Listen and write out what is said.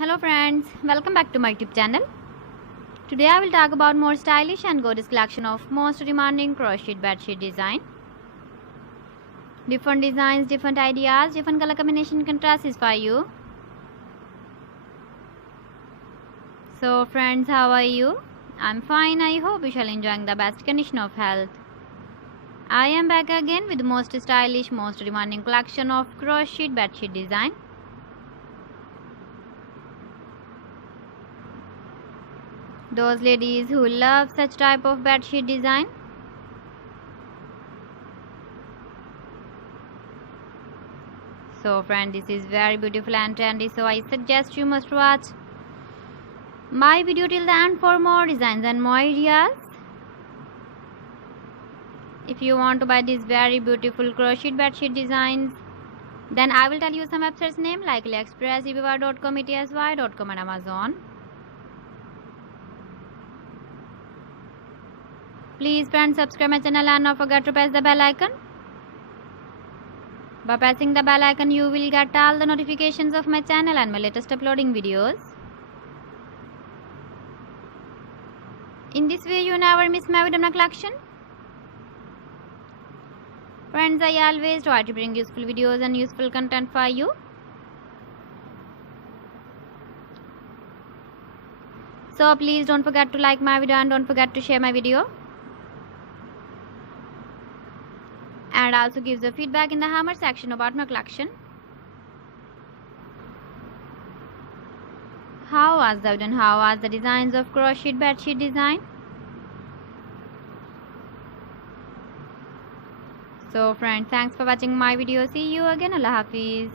Hello friends, welcome back to my YouTube channel. Today I will talk about more stylish and gorgeous collection of most demanding crocheted bedsheet design. Different designs, different ideas, different color combination contrasts for you. So friends, how are you? I'm fine. I hope you shall enjoying the best condition of health. I am back again with the most stylish, most demanding collection of crocheted bedsheet design. Those ladies who love such type of bedsheet design. So friend, this is very beautiful and trendy, so I suggest you must watch my video till the end for more designs and more ideas. If you want to buy these very beautiful crochet bedsheet designs, then I will tell you some websites name like AliExpress, eBay.com, ETSY.com and Amazon. Please friends, subscribe my channel and don't forget to press the bell icon. By pressing the bell icon, you will get all the notifications of my channel and my latest uploading videos. In this way, you never miss my video collection. Friends, I always try to bring useful videos and useful content for you. So please don't forget to like my video and don't forget to share my video. And also give the feedback in the hammer section about my collection. How was the video and how was the designs of crocheted bedsheet design? So friends, thanks for watching my video. See you again. Allah Hafiz.